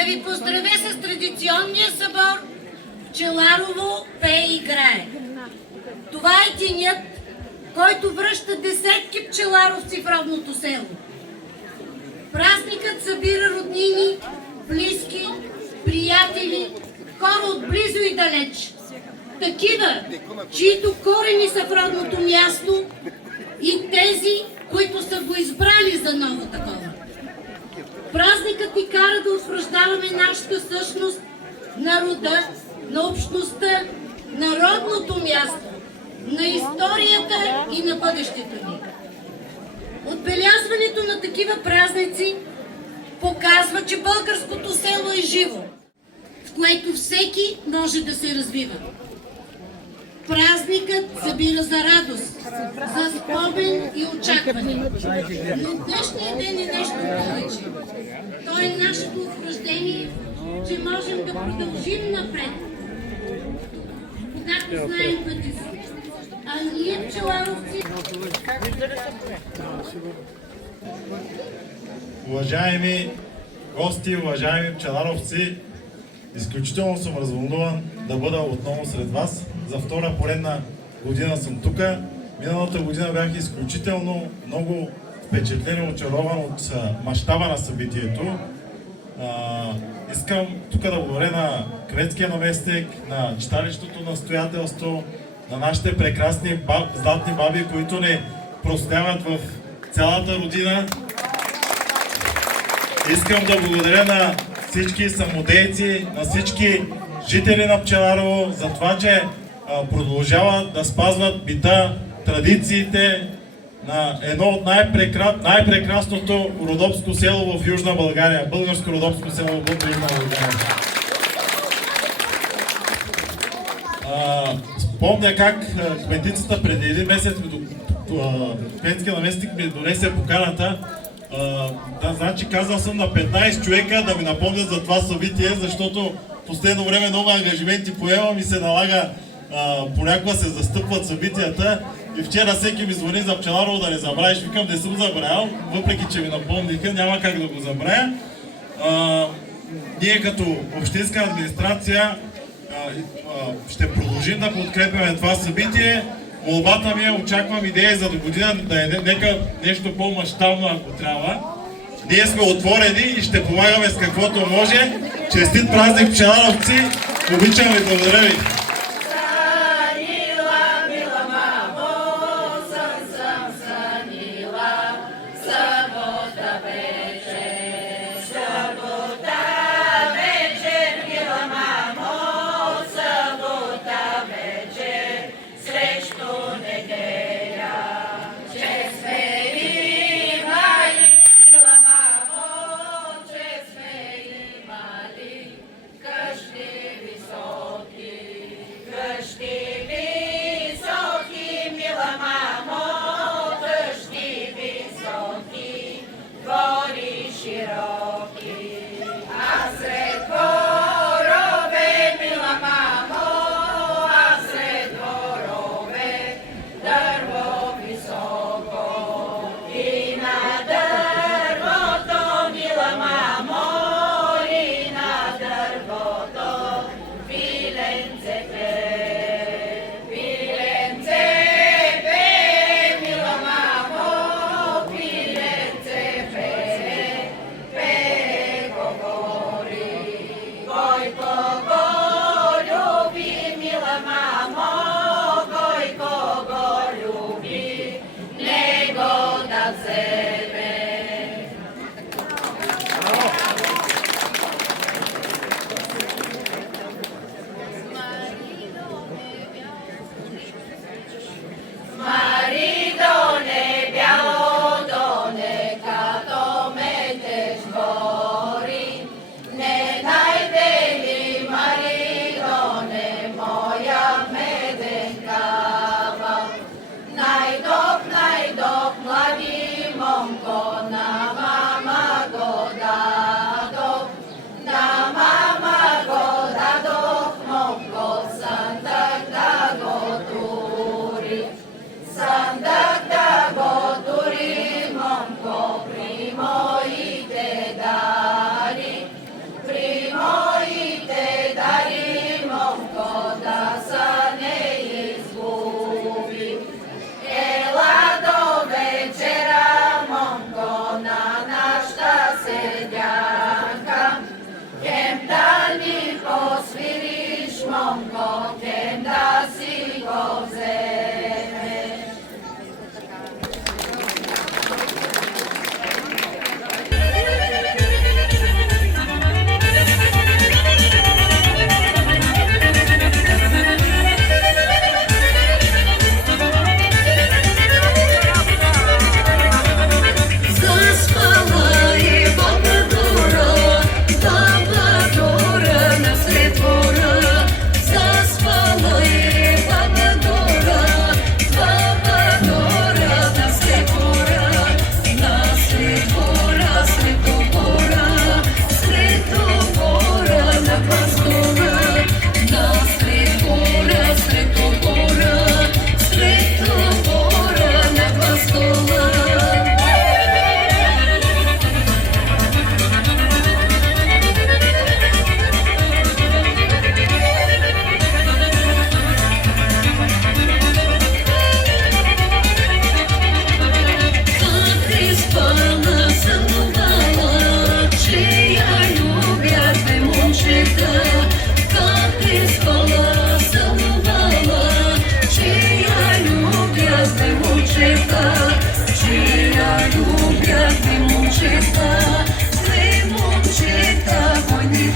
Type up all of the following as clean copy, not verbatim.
Да ви поздравя с традиционния събор Пчеларово пее и играе. Това е денят, който връща десетки пчеларовци в родното село. Празникът събира роднини, близки, приятели, хора от близо и далеч. Такива, чието корени са в родното място и тези, които са го избрали за ново такова. Празникът ни кара да утвърждаваме нашата същност на рода, на общността, на родното място, на историята и на бъдещето ни. Отбелязването на такива празници показва, че българското село е живо, в което всеки може да се развива. Празникът събира за радост, за спомен и очакване. Но днешният ден е нещо повече. То е нашето утвърждение, че можем да продължим напред, когато знаем пътя си. А ние, пчеларовци... Уважаеми гости, уважаеми пчеларовци, изключително съм развълнуван да бъда отново сред вас. За втора поредна година съм тук. Миналата година бях изключително много впечатлен и очарован от мащаба на събитието. Искам тук да благодаря на кметския наместник, на читалището настоятелство, на нашите прекрасни златни баби, които ни простяват в цялата родина. Искам да благодаря на всички самодейци, на всички жители на Пчеларово за това, че продължават да спазват бита, традициите на едно от най-прекрасното родопско село в Южна България. Българско родопско село в Южна България. Помня как кметицата преди един месец кметския наместник ми донесе поканата. Значи казал съм на 15 човека да ми напомнят за това събитие, защото в последно време много ангажименти поемам и се налага понякога се застъпват събитията. И вчера всеки ми звъни за Пчеларово да не забравиш. Викам, не съм забравял, въпреки че ми напомниха, няма как да го забравя. Ние като общинска администрация ще продължим да подкрепяме това събитие. Молбата ми е, очаквам идея за до година да е нека нещо по-мащабно, ако трябва. Ние сме отворени и ще помагаме с каквото може. Честит празник, пчеларовци! Обичам ви, благодаря ви!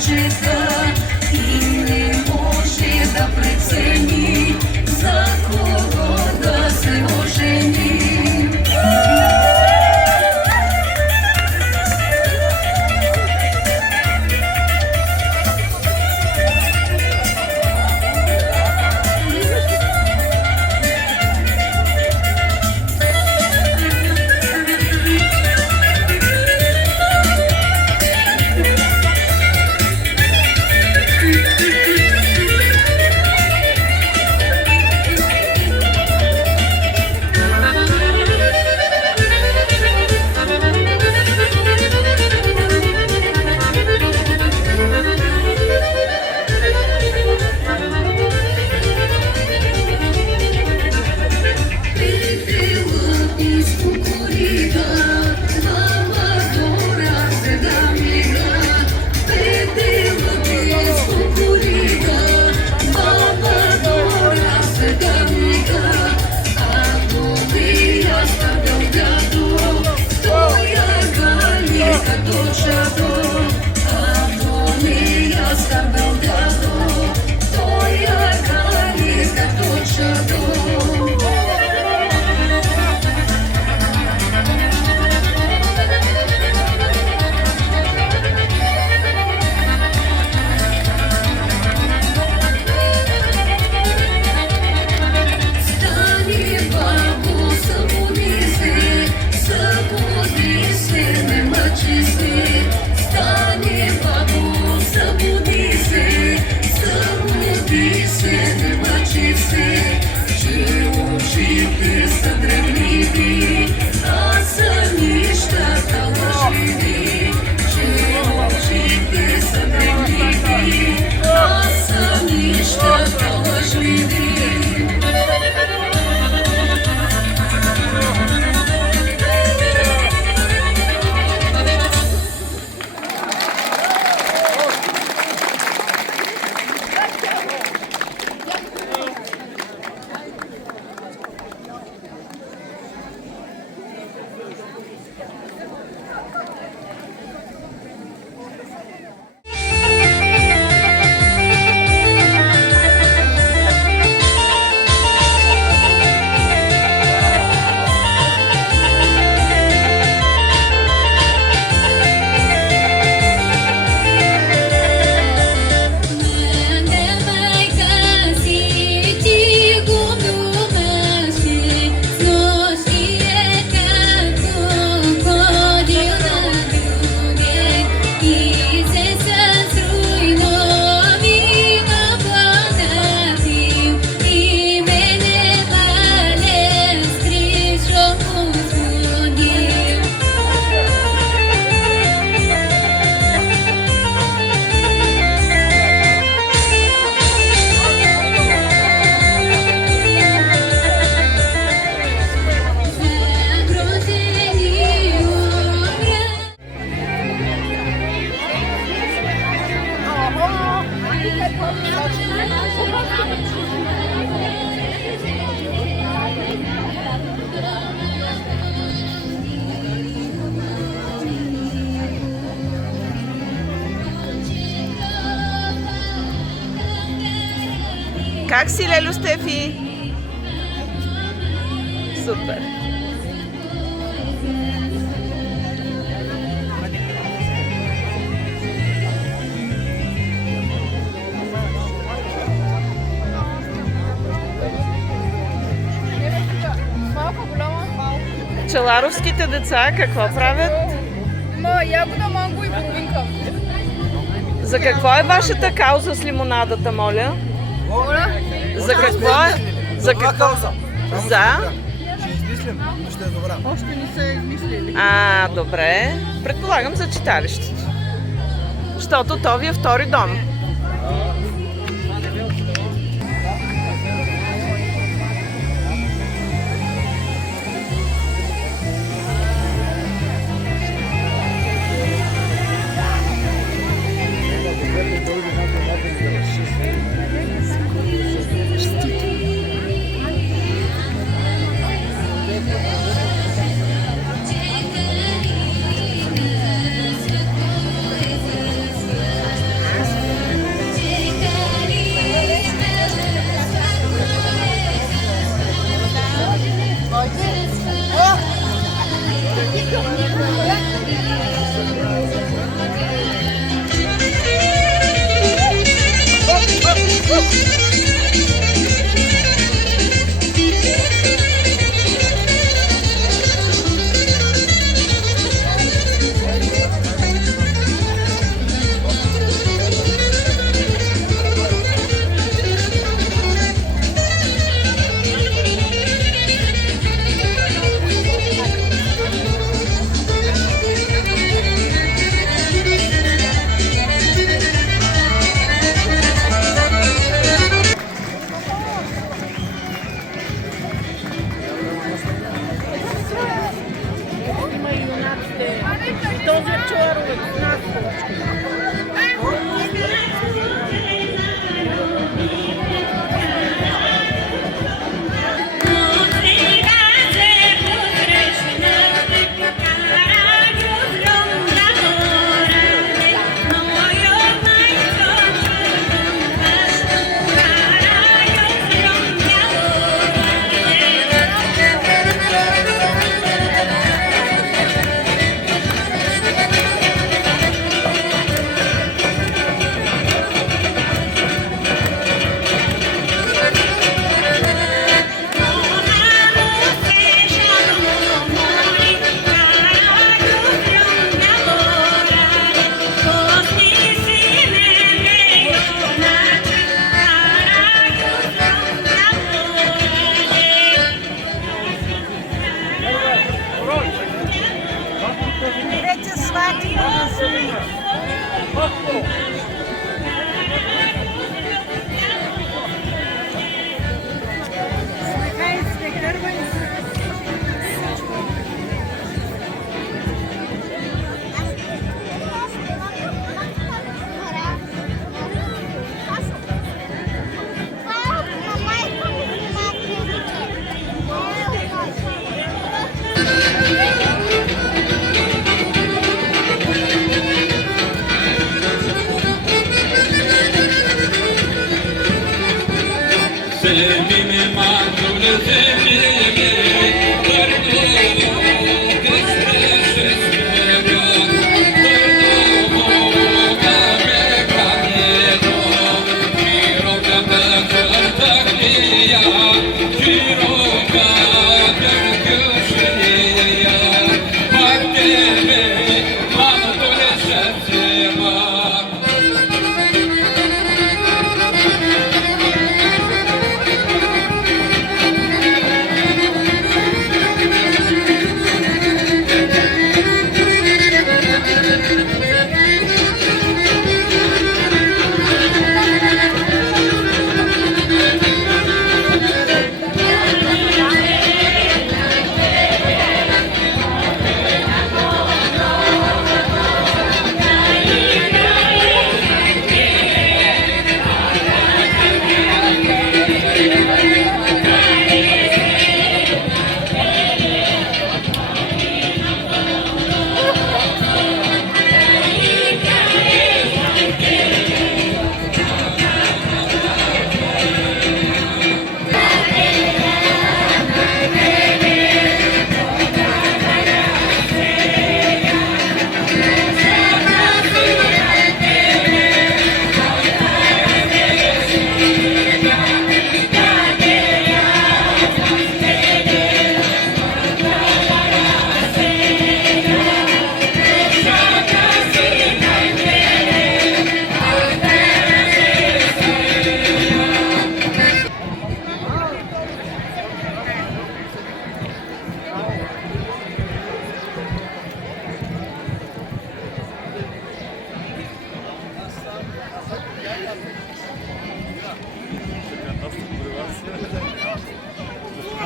чека и не може да прецени за кого да се ожени. Как си, Лелю Стефи? Супер! Пчеларовските деца какво правят? Ягода, манго и половинка. За какво е вашата кауза с лимонадата, моля? За какво е? За какво? За? Ще измислим, но ще е добра. Още не са измислили. Добре. Предполагам за читалището. Защото то ви е втори дом.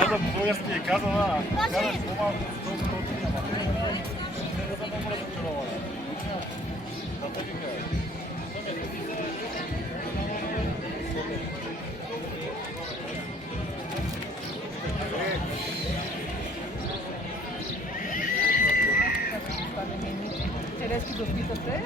Каза по български е казала, казваш по-малко, толкова няма. Не да много разочарована. Да те ви кажа. Терески да опитате.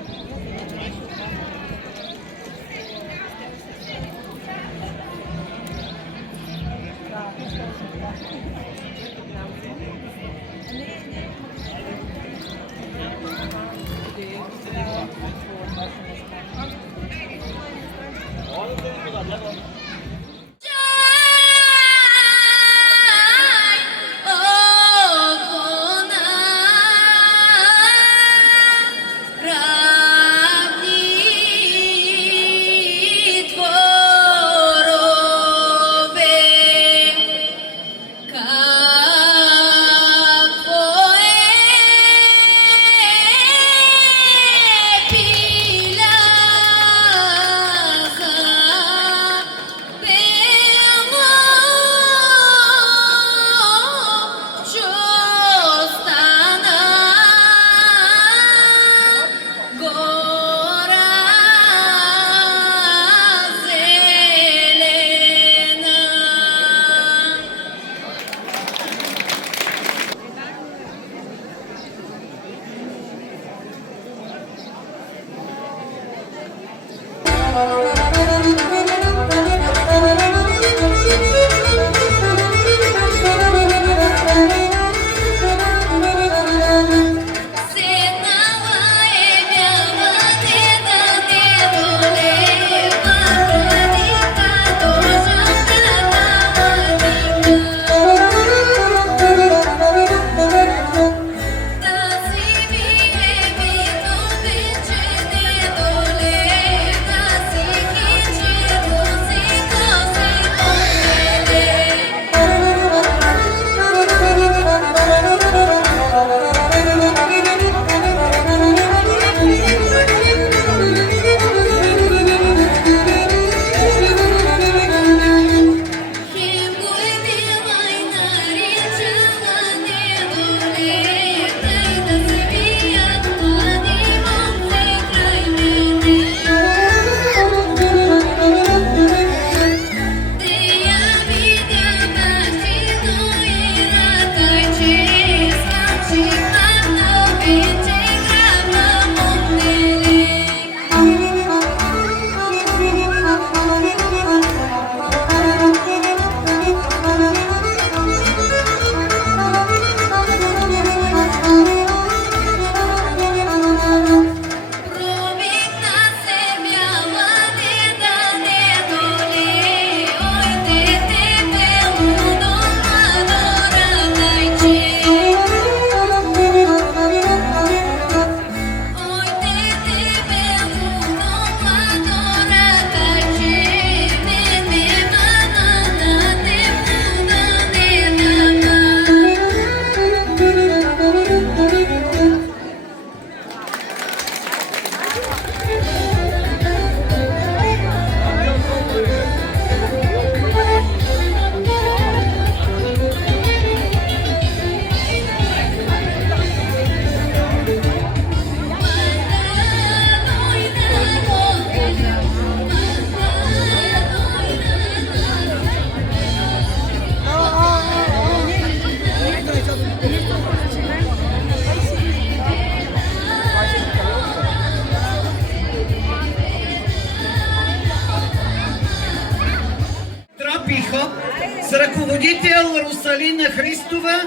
с ръководител Русалина Христова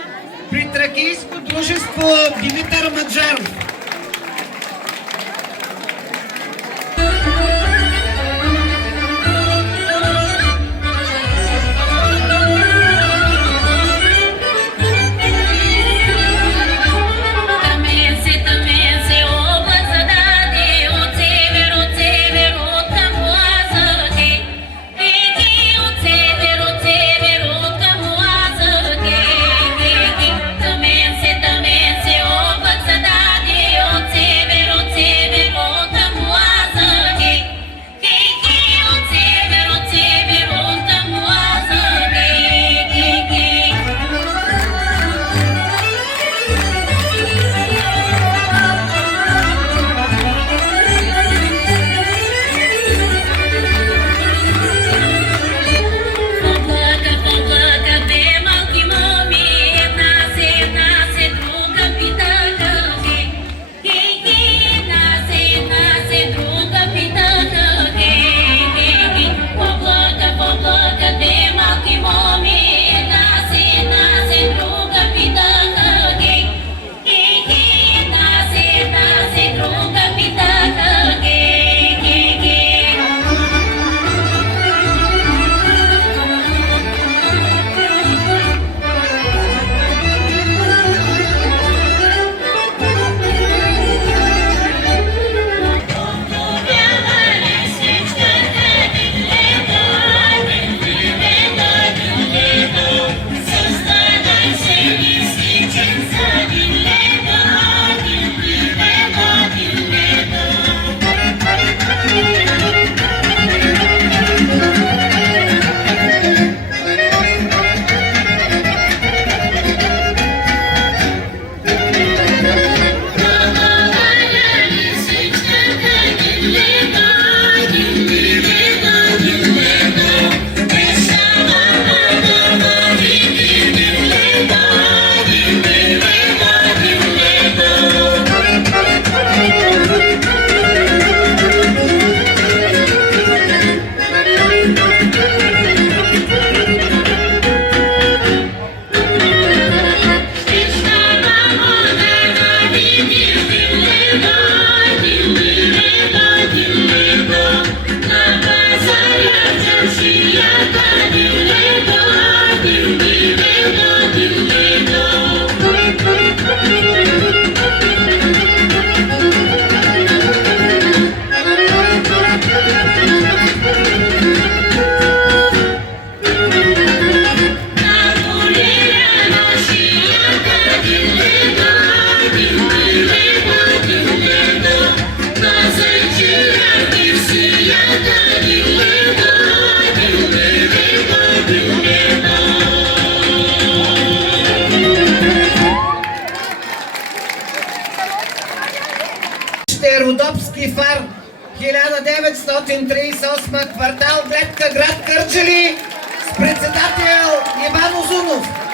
при Тракийско дружество Димитър Маджаров. Também se, ó, Родопски фар, 1938, квартал Гледка, град Кърджали, с председател Иван Озунов.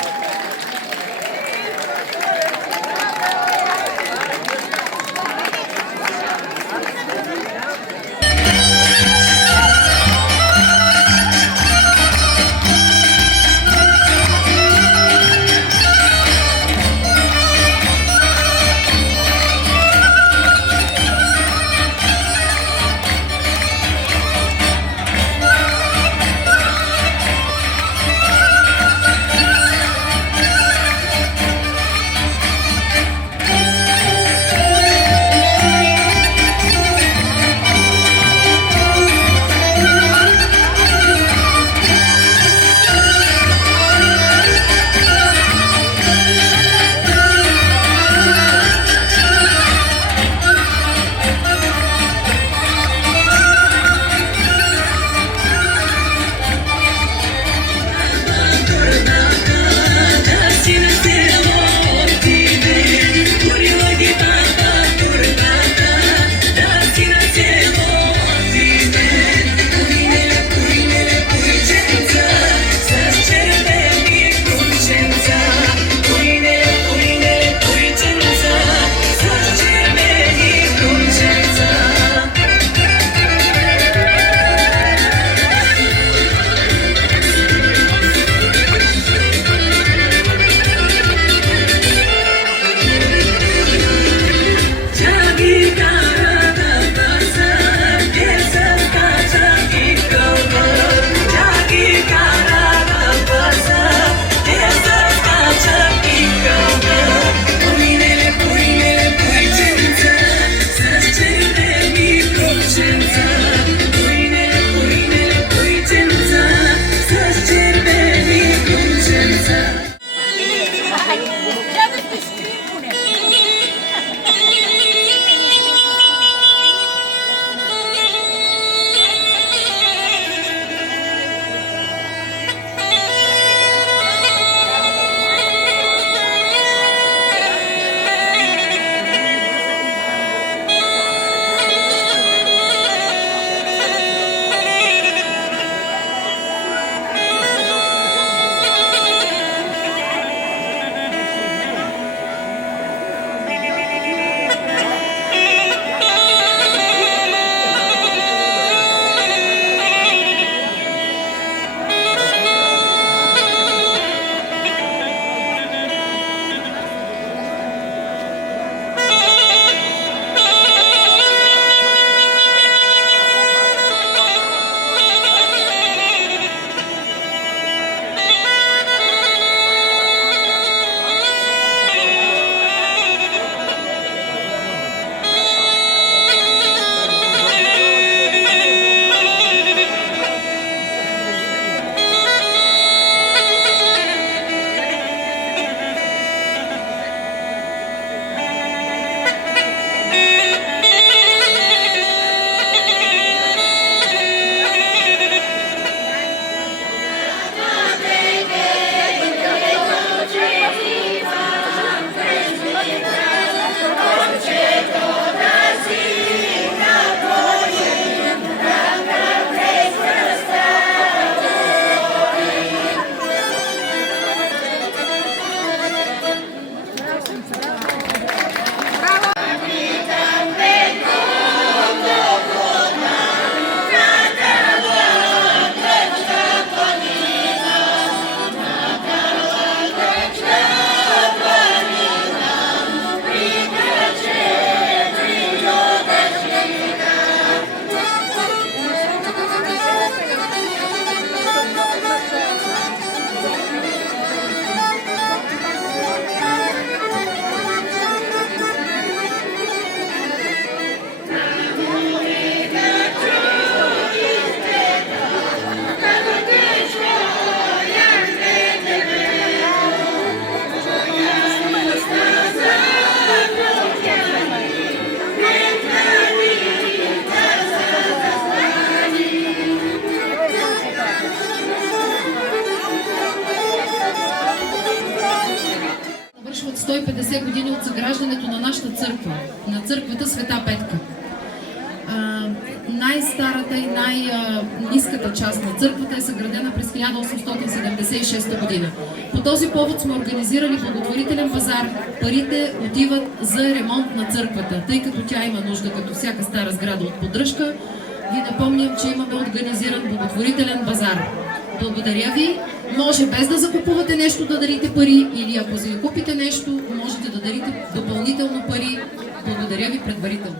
50 години от съграждането на нашата църква, на църквата Света Петка. Най-старата и най-ниската част на църквата е съградена през 1876 година. По този повод сме организирали благотворителен базар. Парите отиват за ремонт на църквата, тъй като тя има нужда, като всяка стара сграда, от поддръжка. Ви напомням, че имаме организиран благотворителен базар. Благодаря ви. Може без да закупувате нещо да дарите пари, или ако закупите нещо, можете да дарите допълнително пари. Благодаря ви предварително.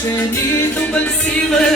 Nito